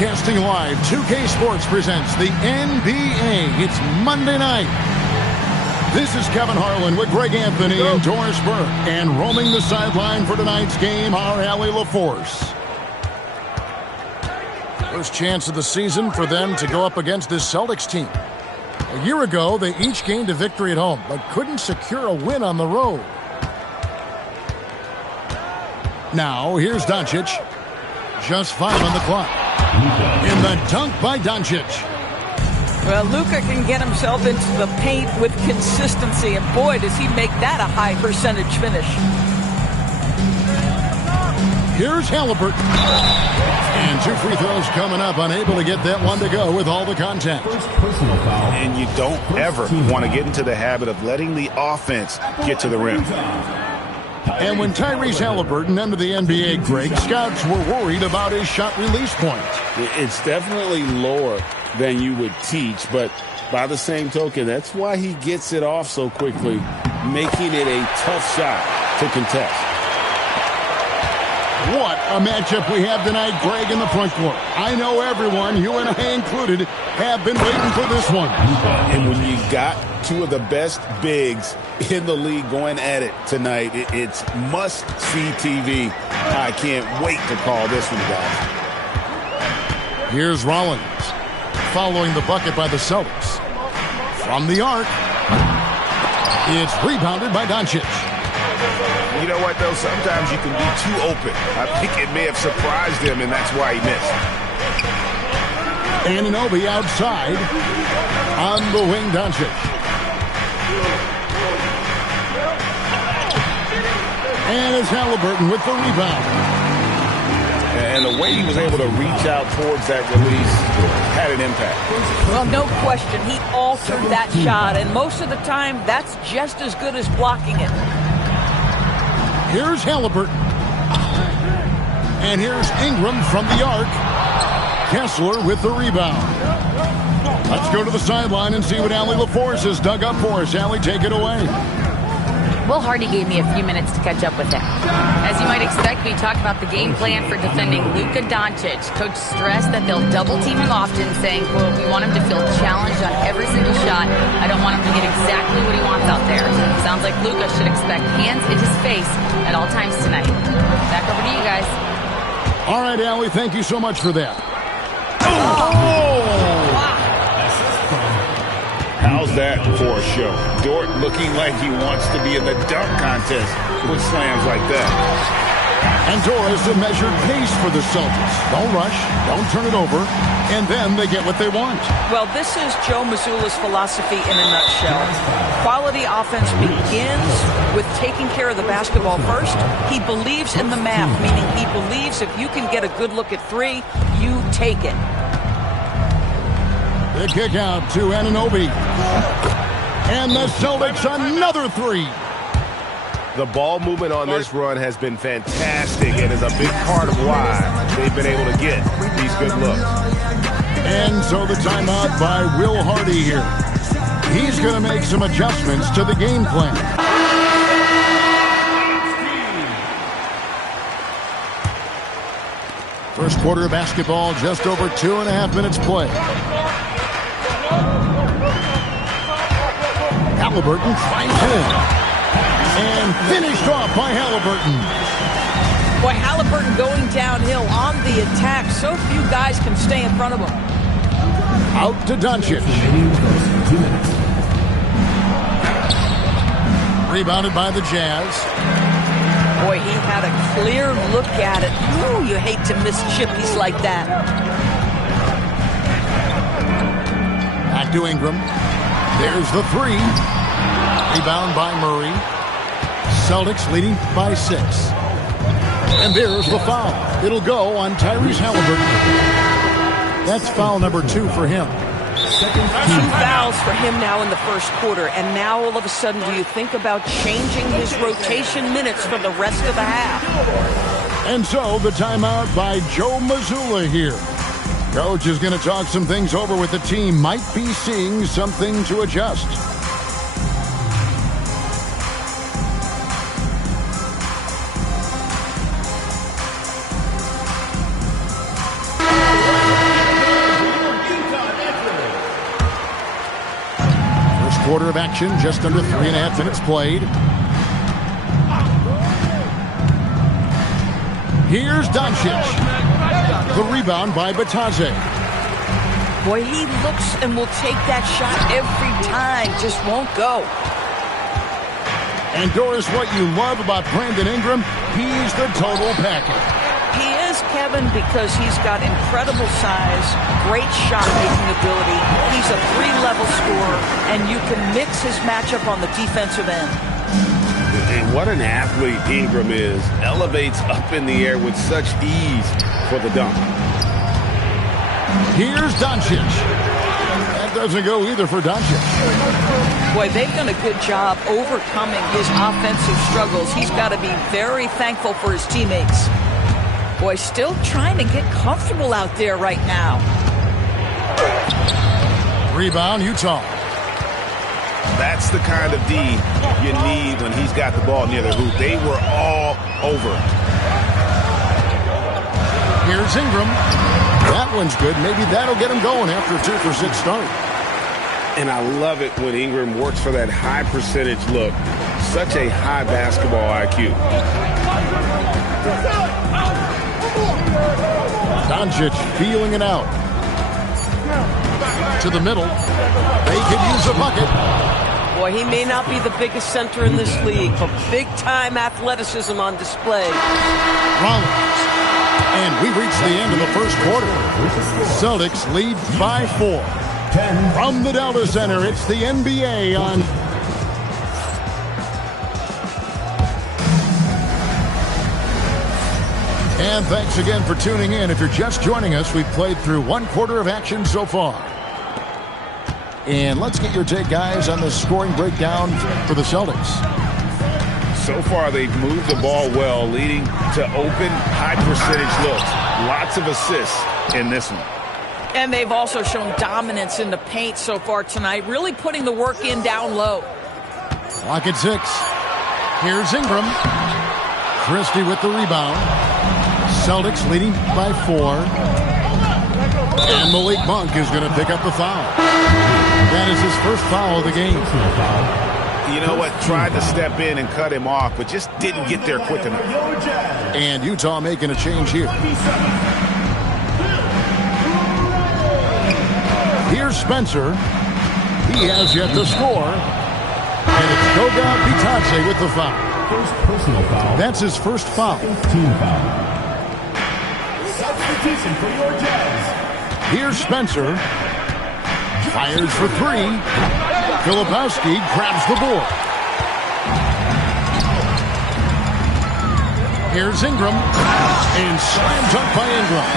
Broadcasting live, 2K Sports presents the NBA. It's Monday night. This is Kevin Harlan with Greg Anthony and Doris Burke. And roaming the sideline for tonight's game, our Allie LaForce. First chance of the season for them to go up against this Celtics team. A year ago, they each gained a victory at home, but couldn't secure a win on the road. Now, here's Doncic. Just 5 on the clock. In the dunk by Doncic. Well, Luka can get himself into the paint with consistency, and boy, does he make that a high percentage finish. Here's Halliburton. And 2 free throws coming up, unable to get that one to go with all the contact. And you don't ever want to get into the habit of letting the offense get to the rim. And when Tyrese Halliburton entered the NBA, Greg, scouts were worried about his shot release point. It's definitely lower than you would teach, but by the same token, that's why he gets it off so quickly, making it a tough shot to contest. What a matchup we have tonight, Greg, in the front court. I know everyone, you and I included, have been waiting for this one. And when you got two of the best bigs in the league going at it tonight, it's must-see TV. I can't wait to call this one, guys. Here's Rollins, following the bucket by the Celtics. From the arc, it's rebounded by Doncic. You know what, though? Sometimes you can be too open. I think it may have surprised him, and that's why he missed. Anunoby outside. On the wing, Doncic. And it's Halliburton with the rebound. And the way he was able to reach out towards that release had an impact. Well, no question. He altered that shot, and most of the time, that's just as good as blocking it. Here's Halliburton. And here's Ingram from the arc. Kessler with the rebound. Let's go to the sideline and see what Allie LaForce has dug up for us. Allie, take it away. Will Hardy gave me a few minutes to catch up with him. As you might expect, we talked about the game plan for defending Luka Doncic. Coach stressed that they'll double-team him often, saying, quote, we want him to feel challenged on every single shot. I don't want him to get exactly what he wants out there. Sounds like Luka should expect hands in his face at all times tonight. Back over to you guys. All right, Allie, thank you so much for that. How's that for a show? Dort looking like he wants to be in the dunk contest with slams like that. And Doris, a measured pace for the Celtics. Don't rush, don't turn it over, and then they get what they want. Well, this is Joe Mazzulla's philosophy in a nutshell. Quality offense begins with taking care of the basketball first. He believes in the math, meaning he believes if you can get a good look at 3, you take it. The kick out to Anunoby. And the Celtics another 3. The ball movement on this run has been fantastic and is a big part of why they've been able to get these good looks. And so the timeout by Will Hardy here. He's going to make some adjustments to the game plan. First quarter of basketball, just over 2.5 minutes play. Halliburton finds him. And finished off by Halliburton. Boy, Halliburton going downhill on the attack. So few guys can stay in front of him. Out to Doncic. Rebounded by the Jazz. Boy, he had a clear look at it. Ooh, you hate to miss chippies like that. Back to Ingram. There's the 3. Rebound by Murray. Celtics leading by 6. And there's the foul. It'll go on Tyrese Halliburton. That's foul number 2 for him. 2 fouls for him now in the first quarter. And now all of a sudden, do you think about changing his rotation minutes for the rest of the half? And so the timeout by Joe Mazzulla here. Coach is going to talk some things over with the team. Might be seeing something to adjust. quarter of action, just under 3.5 minutes played. Here's Doncic. The rebound by Batadze. Boy, he looks and will take that shot every time. Just won't go. And Doris, what you love about Brandon Ingram, he's the total package. He is, Kevin, because he's got incredible size, great shot-making ability. He's a 3-level scorer, and you can mix his matchup on the defensive end. And what an athlete Ingram is. Elevates up in the air with such ease for the dunk. Here's Doncic. That doesn't go either for Doncic. Boy, they've done a good job overcoming his offensive struggles. He's got to be very thankful for his teammates. Boy, still trying to get comfortable out there right now. Rebound, Utah. That's the kind of D you need when he's got the ball near the hoop. They were all over. Here's Ingram. That one's good. Maybe that'll get him going after a 2-for-6 start. And I love it when Ingram works for that high percentage look. Such a high basketball IQ. Doncic feeling it out. To the middle. They could use a bucket. Boy, he may not be the biggest center in this league, but big-time athleticism on display. Rollins. And we reach the end of the first quarter. Celtics lead by 4. From the Delta Center, it's the NBA on... And thanks again for tuning in. If you're just joining us, we've played through 1 quarter of action so far. And let's get your take, guys, on the scoring breakdown for the Celtics. So far, they've moved the ball well, leading to open, high-percentage looks. Lots of assists in this one. And they've also shown dominance in the paint so far tonight, really putting the work in down low. Clock at 6. Here's Ingram. Christie with the rebound. Celtics leading by 4. And Malik Monk is going to pick up the foul. That is his first foul of the game. You know what? Tried to step in and cut him off, but just didn't get there quick enough. And Utah making a change here. Here's Spencer. He has yet to score. And it's Goga Bitadze with the foul. First personal foul. That's his first foul. Team foul. Substitution for your Jazz. Here's Spencer. Fires for 3. Filipowski grabs the board. Here's Ingram. And slam dunk by Ingram.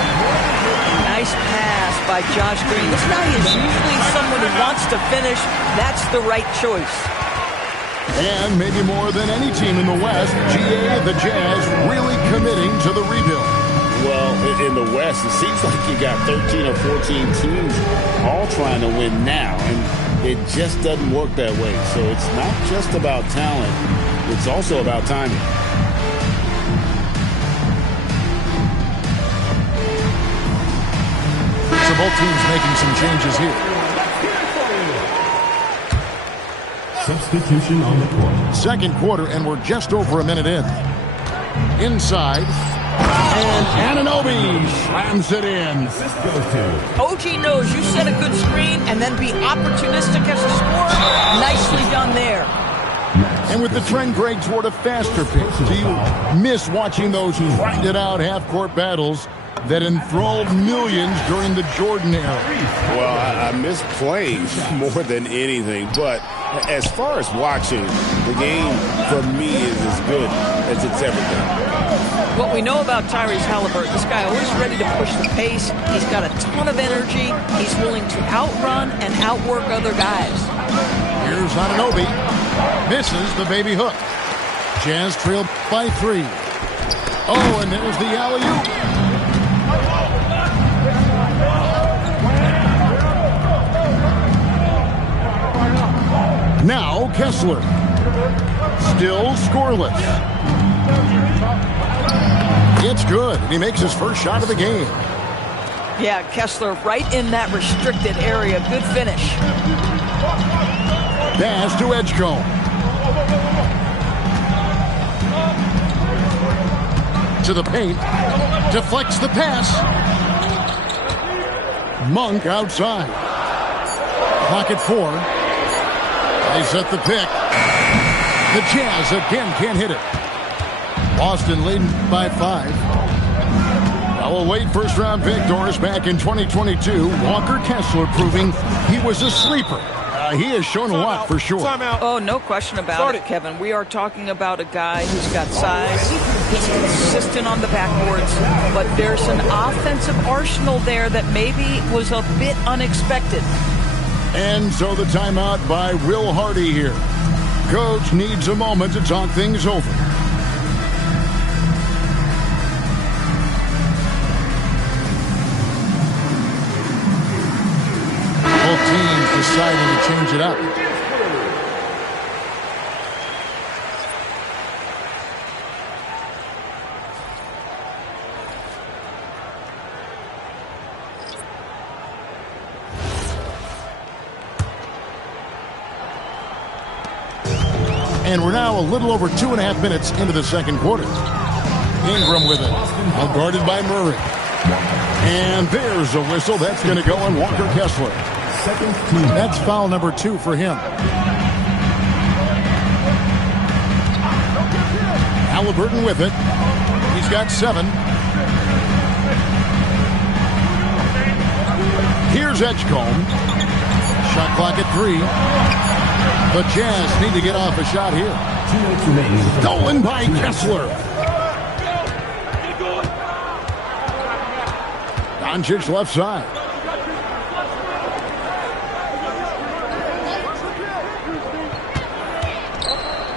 Nice pass by Josh Green. This guy is usually someone who wants to finish. That's the right choice. And maybe more than any team in the West, the Jazz really committing to the rebuild. Well, in the West, it seems like you got 13 or 14 teams all trying to win now, and it just doesn't work that way. So it's not just about talent. It's also about timing. So both teams making some changes here. Substitution on the court. Second quarter, and we're just over a minute in. Inside. And Anunoby slams it in. OG knows you set a good screen and then be opportunistic as a scorer. Nicely done there. And with the trend, Greg, toward a faster pace, do you miss watching those grinded-out half-court battles that enthralled millions during the Jordan era? Well, I miss playing more than anything, but as far as watching, the game for me is as good as it's ever been. What we know about Tyrese Halliburton, this guy always ready to push the pace. He's got a ton of energy. He's willing to outrun and outwork other guys. Here's Anunoby. Misses the baby hook. Jazz trailed by 3. Oh, and there's the alley-oop. Now Kessler. Still scoreless. It's good. He makes his first shot of the game. Yeah, Kessler right in that restricted area. Good finish. Pass to Edgecombe. To the paint. Deflects the pass. Monk outside. Clock at 4. They set the pick. The Jazz again can't hit it. Boston leading by 5. Now a late first-round pick, Doris, back in 2022. Walker Kessler proving he was a sleeper. He has shown a lot for sure. Oh, no question about it, Kevin. We are talking about a guy who's got size. He's consistent on the backboards, but there's an offensive arsenal there that maybe was a bit unexpected. And so the timeout by Will Hardy here. Coach needs a moment to talk things over. Both teams deciding to change it up. And we're now a little over 2.5 minutes into the second quarter. Ingram with it. Now guarded by Murray. And there's a whistle. That's going to go on Walker Kessler. That's foul number 2 for him. Halliburton with it. He's got 7. Here's Edgecombe. Shot clock at 3. The Jazz need to get off a shot here. Stolen by Kessler. Doncic left side.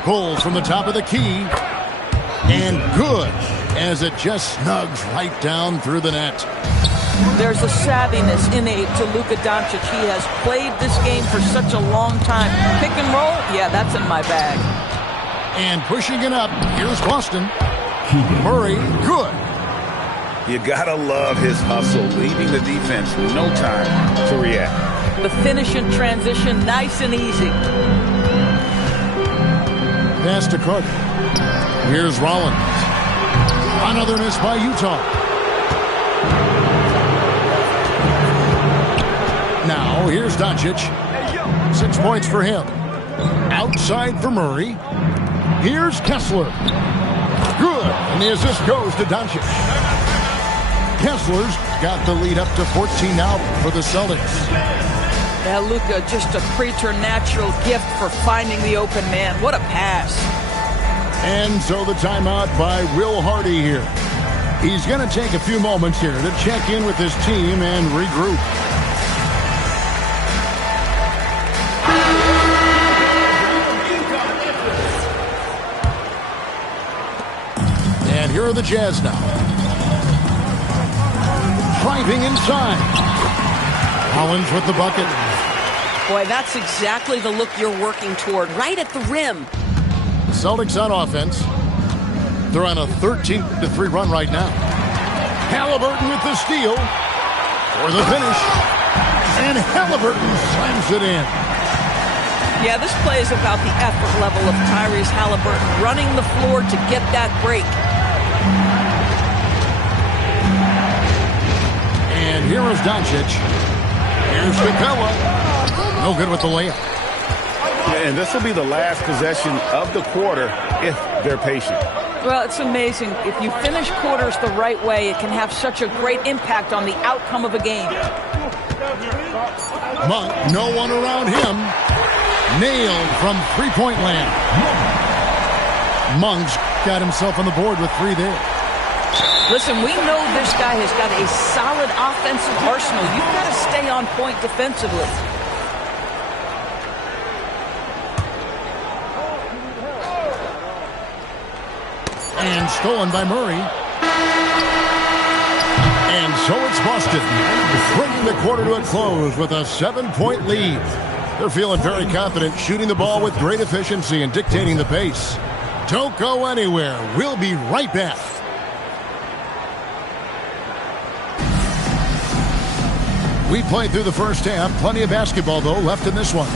Pulls from the top of the key. And good as it just snugs right down through the net. There's a savviness innate to Luka Doncic. He has played this game for such a long time. Pick and roll, yeah, that's in my bag. And pushing it up, here's Boston. Murray, good. You gotta love his hustle, leaving the defense no time to react. The finish in transition, nice and easy. Pass to Carter. Here's Rollins. Another miss by Utah. Now, here's Doncic. 6 points for him. Outside for Murray. Here's Kessler. Good. And the assist goes to Doncic. Kessler's got the lead up to 14 now for the Celtics. Yeah, Luka, just a preternatural gift for finding the open man. What a pass. And so the timeout by Will Hardy here. He's going to take a few moments here to check in with his team and regroup. And here are the Jazz now. Driving inside. Rollins with the bucket. Boy, that's exactly the look you're working toward, right at the rim. Celtics on offense. They're on a 13-3 run right now. Halliburton with the steal for the finish. And Halliburton slams it in. Yeah, this play is about the effort level of Tyrese Halliburton running the floor to get that break. And here is Doncic. Here's Capella. No good with the layup. And this will be the last possession of the quarter if they're patient. Well, it's amazing. If you finish quarters the right way, it can have such a great impact on the outcome of a game. Monk, no one around him. Nailed from three-point land. Monk's got himself on the board with 3 there. Listen, we know this guy has got a solid offensive arsenal. You've got to stay on point defensively. And stolen by Murray. And so it's Boston, bringing the quarter to a close with a 7-point lead. They're feeling very confident, shooting the ball with great efficiency and dictating the pace. Don't go anywhere. We'll be right back. We played through the first half. Plenty of basketball, though, left in this one.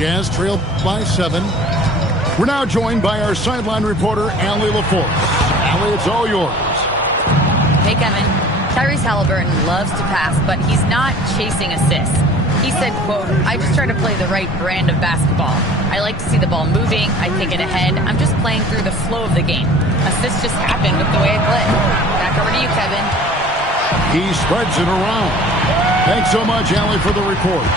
Jazz trail by 7. We're now joined by our sideline reporter, Allie LaForce. Allie, it's all yours. Hey, Kevin. Tyrese Halliburton loves to pass, but he's not chasing assists. He said, quote, "I just try to play the right brand of basketball. I like to see the ball moving. I take it ahead. I'm just playing through the flow of the game. Assists just happen with the way I play." Back over to you, Kevin. He spreads it around. Thanks so much, Allie, for the report.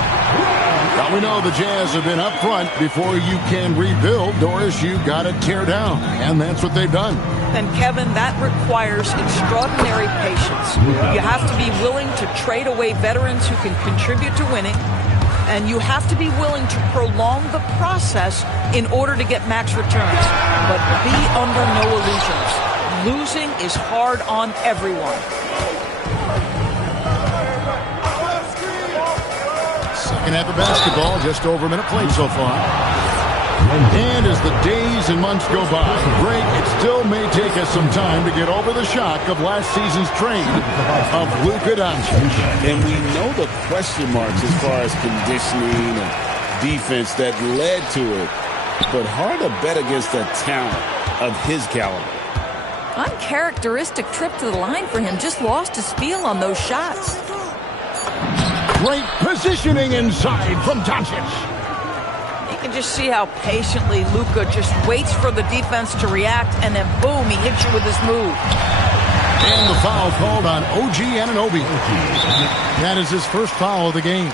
Now we know the Jazz have been up front. Before you can rebuild, Doris, you've got to tear down. And that's what they've done. And Kevin, that requires extraordinary patience. You have to be willing to trade away veterans who can contribute to winning. And you have to be willing to prolong the process in order to get max returns. But be under no illusions. Losing is hard on everyone. Second half of basketball, just over a minute played so far. And as the days and months go by, Greg, it still may take us some time to get over the shock of last season's trade of Luka Doncic. And we know the question marks as far as conditioning and defense that led to it. But hard to bet against the talent of his caliber. Uncharacteristic trip to the line for him. Just lost his feel on those shots. Great positioning inside from Doncic. You can just see how patiently Luka just waits for the defense to react, and then boom, he hits you with his move. And the foul called on OG Anunoby. That is his first foul of the game.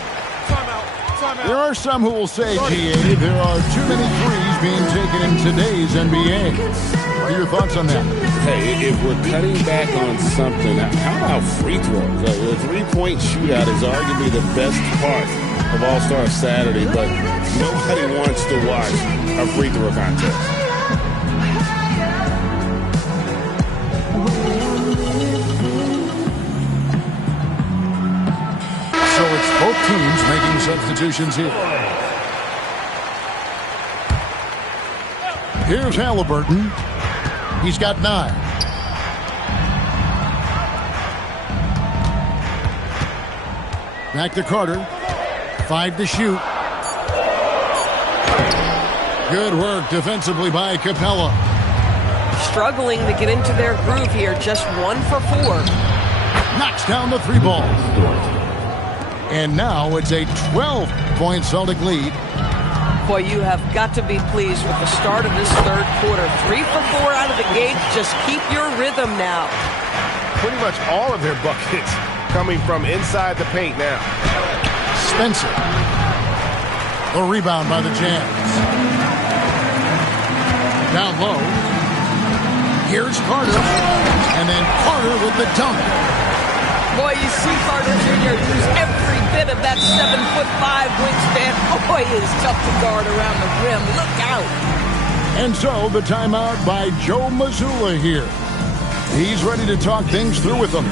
There are some who will say, GA, there are too many threes being taken in today's NBA. What are your thoughts on that? Hey, if we're cutting back on something, how about free throws? The three-point shootout is arguably the best part of All-Star Saturday, but nobody wants to watch a free throw contest. So it's both teams making substitutions here. Here's Halliburton. He's got 9. Back to Carter. 5 to shoot. Good work defensively by Capella. Struggling to get into their groove here. Just 1 for 4. Knocks down the 3 ball. And now it's a 12-point Celtic lead. Boy, you have got to be pleased with the start of this third quarter. 3 for 4 out of the gate. Just keep your rhythm now. Pretty much all of their buckets coming from inside the paint now. Spencer. The rebound by the Jazz. Down low. Here's Carter. And then Carter with the dunk. Boy, you see Carter Jr. use every bit of that 7'5" wingspan. Boy, he is tough to guard around the rim. Look out. And so the timeout by Joe Mazzulla here. He's ready to talk things through with them.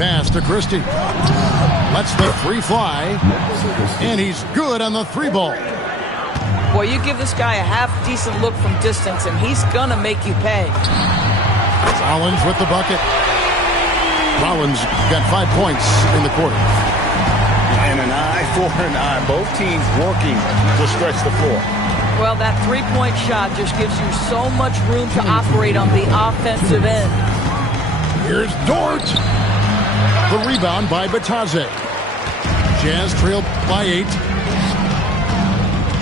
Pass to Christie. Lets the 3 fly. And he's good on the 3 ball. Boy, you give this guy a half-decent look from distance, and he's going to make you pay. Rollins with the bucket. Rollins got 5 points in the quarter. And an eye for an eye. Both teams working to stretch the floor. Well, that 3-point shot just gives you so much room to operate on the offensive end. Here's Dort. The rebound by Batadze. Jazz trailed by 8.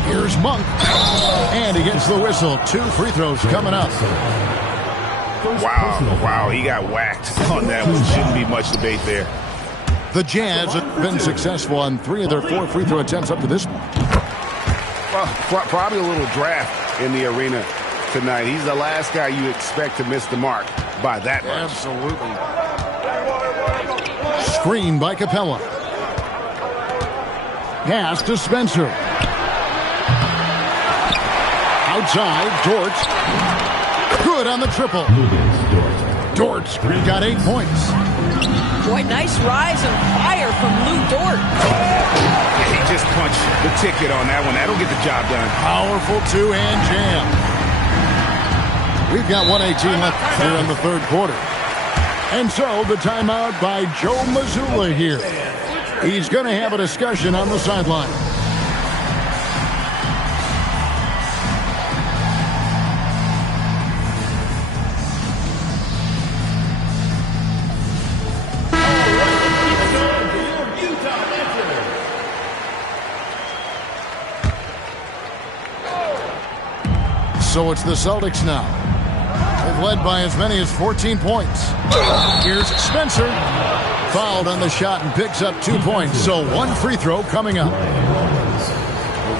Here's Monk. And he gets the whistle. 2 free throws coming up. Wow, he got whacked on that one. Shouldn't be much debate there. The Jazz have been successful on 3 of their 4 free throw attempts up to this point. Well, probably a little draft in the arena tonight. He's the last guy you expect to miss the mark by that much. Absolutely. Screen by Capella. Pass to Spencer. Outside, Dort. Good on the triple. Dort's got 8 points. Boy, nice rise and fire from Lou Dort. He just punched the ticket on that one. That'll get the job done. Powerful two-hand jam. We've got 1:18 left here in the third quarter. And so the timeout by Joe Mazzulla here. He's going to have a discussion on the sideline. So it's the Celtics now. They've led by as many as 14 points. Here's Spencer. Fouled on the shot and picks up 2 points. So one free throw coming up.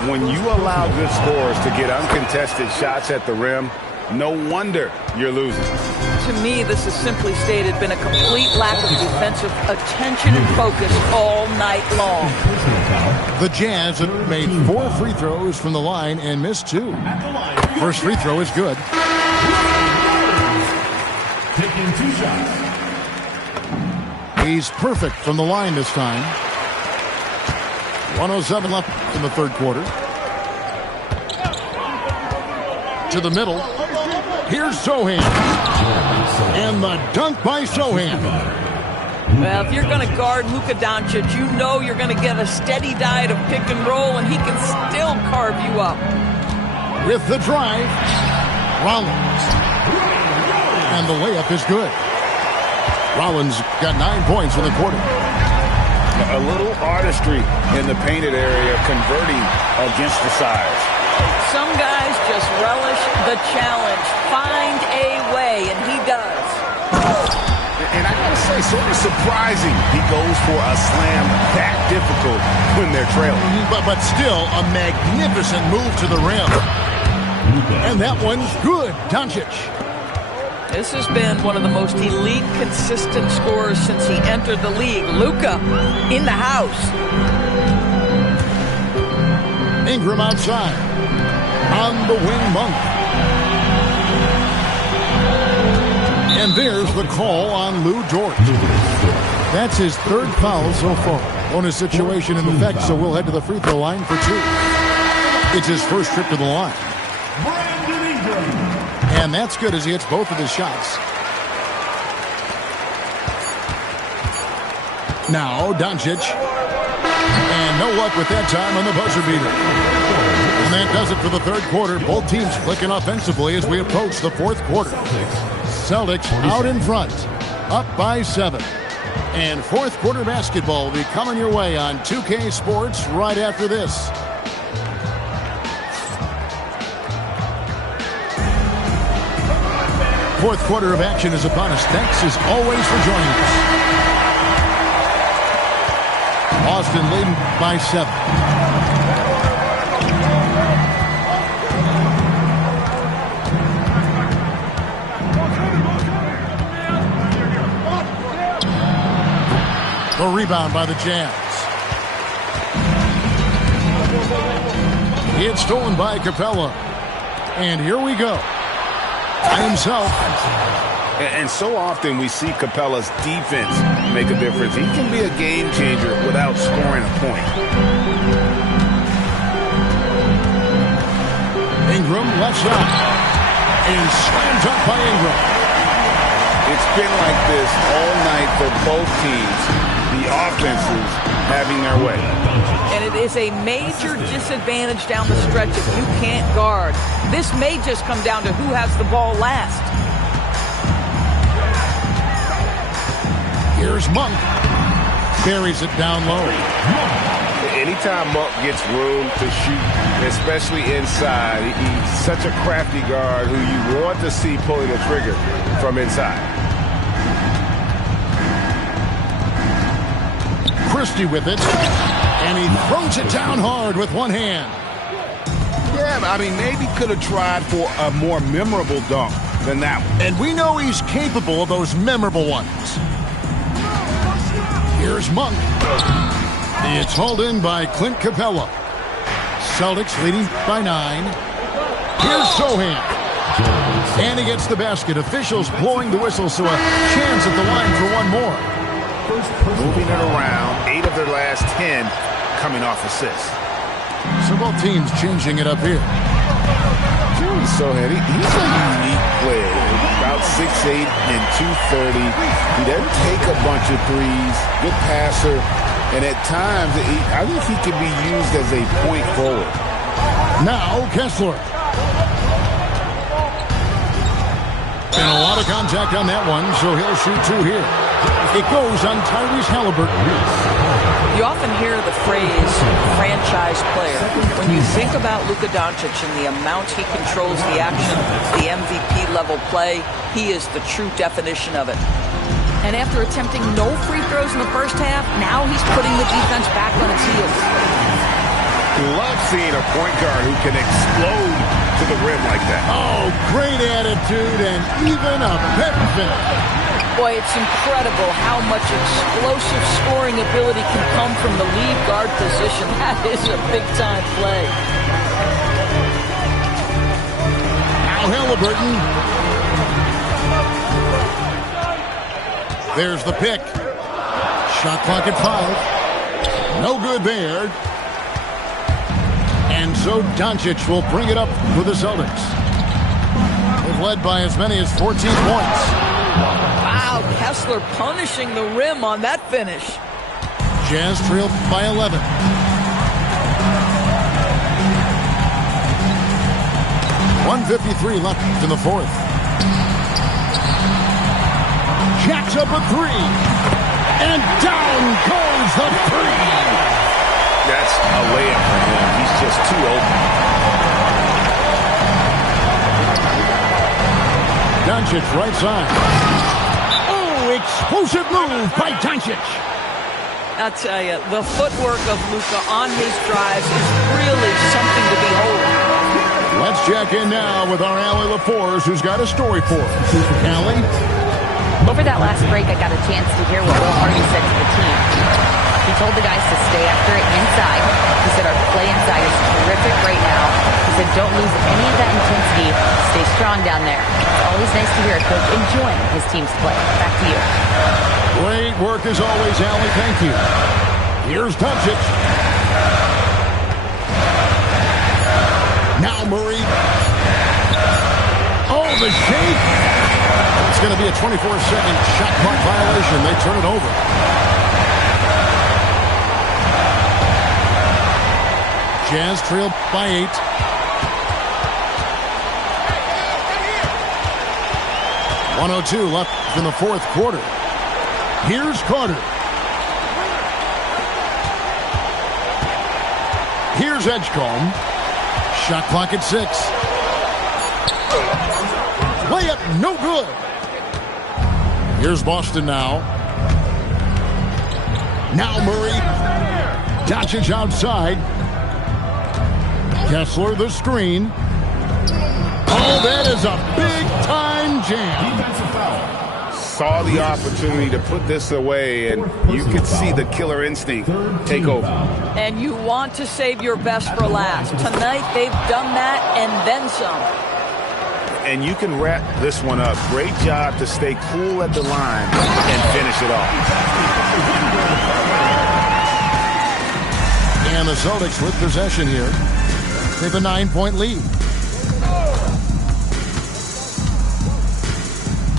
When you allow good scorers to get uncontested shots at the rim, no wonder you're losing. To me, this has simply stated been a complete lack of defensive attention and focus all night long. The Jazz have made 4 free throws from the line and missed 2. First free throw is good. Taking 2 shots. He's perfect from the line this time. 1:07 left in the third quarter. To the middle. Here's Sohan. And the dunk by Sohan. Well, if you're going to guard Luka Doncic, you know you're going to get a steady diet of pick and roll, and he can still carve you up. With the drive, Rollins. And the layup is good. Rollins got 9 points in the quarter. A little artistry in the painted area, converting against the size. Some guys just relish the challenge. Find a way, and he does. And I gotta say, sort of surprising, he goes for a slam that difficult when they're trailing. But still, a magnificent move to the rim. And that one's good. Doncic. This has been one of the most elite, consistent scorers since he entered the league. Luka in the house. Ingram outside. On the wing, Monk. And there's the call on Lou Dort. That's his 3rd foul so far. Bonus situation in effect, so we'll head to the free throw line for 2. It's his first trip to the line. And that's good as he hits both of his shots. Now, Doncic. And no luck with that time on the buzzer beater. And that does it for the third quarter. Both teams clicking offensively as we approach the fourth quarter. Celtics out in front, up by 7. And fourth quarter basketball will be coming your way on 2K Sports right after this. Fourth quarter of action is upon us. Thanks as always for joining us. Boston leading by 7. The rebound by the Jazz. It's stolen by Capella. And here we go. By himself. And so often we see Capella's defense make a difference. He can be a game changer without scoring a point. Ingram left side. And slammed up by Ingram. It's been like this all night for both teams. The offenses having their way. And it is a major disadvantage down the stretch if you can't guard. This may just come down to who has the ball last. Here's Monk. Carries it down low. Anytime Monk gets room to shoot, especially inside, he's such a crafty guard who you want to see pulling the trigger from inside. Christie with it. And he throws it down hard with one hand. Yeah, I mean, maybe could have tried for a more memorable dunk than that one. And we know he's capable of those memorable ones. Here's Monk. It's hauled in by Clint Capella. Celtics leading by 9. Here's Sohan. And he gets the basket. Officials blowing the whistle, so a chance at the line for one more. Moving it around, 8 of their last 10 coming off assists. So both teams changing it up here. Jerry's so heady. He's a unique player. About 6'8" and 230. He doesn't take a bunch of threes. Good passer. And at times, I think he can be used as a point forward. Now Kessler. And a lot of contact on that one, so he'll shoot 2 here. It goes on Tyrese Halliburton. You often hear the phrase franchise player. When you think about Luka Doncic and the amount he controls the action, the MVP level play, he is the true definition of it. And after attempting no free throws in the first half, now he's putting the defense back on its heels. Love seeing a point guard who can explode to the rim like that. Oh, great attitude and even a better finish. Boy, it's incredible how much explosive scoring ability can come from the lead guard position. That is a big-time play. Now Halliburton. There's the pick. Shot clock at 5. No good there. And so Doncic will bring it up for the Celtics. They've led by as many as 14 points. Wow, Kessler punishing the rim on that finish. Jazz trailed by 11. .153 left in the fourth. Jacks up a 3. And down goes the 3. That's a layup for him. He's just too open. Doncic right side. Oh, explosive move by Doncic. I'll tell you, the footwork of Luka on his drives is really something to behold. Let's check in now with our Allie LaForce, who's got a story for us. Allie? Over that last break, I got a chance to hear what Will Hardy said to the team. He told the guys to stay after it inside. He said our play inside is terrific right now. He said don't lose any of that intensity. Stay strong down there. It's always nice to hear a coach enjoying his team's play. Back to you. Great work as always, Allie. Thank you. Here's Doncic. Now Murray. Oh, the shake. It's going to be a 24-second shot clock violation. They turn it over. Jazz trailed by 8. .102 left in the fourth quarter. Here's Carter. Here's Edgecombe. Shot clock at 6. Layup no good. Here's Boston now. Now Murray. Doncic outside. Kessler the screen. Oh, that is a big-time jam. Defensive foul. Saw the opportunity to put this away, and you could see the killer instinct take over. And you want to save your best for last. Tonight, they've done that and then some. And you can wrap this one up. Great job to stay cool at the line and finish it off. And the Celtics with possession here. They have a 9-point lead.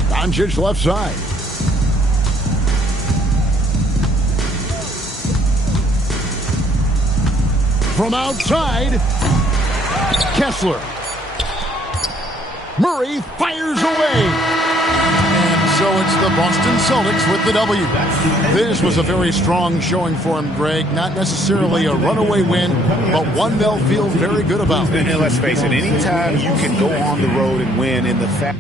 Doncic left side. From outside, Kessler. Murray fires away. And so it's the Boston Celtics with the W. This was a very strong showing for him, Greg. Not necessarily a runaway win, but one they'll feel very good about. And let's face it, anytime you can go on the road and win in the fact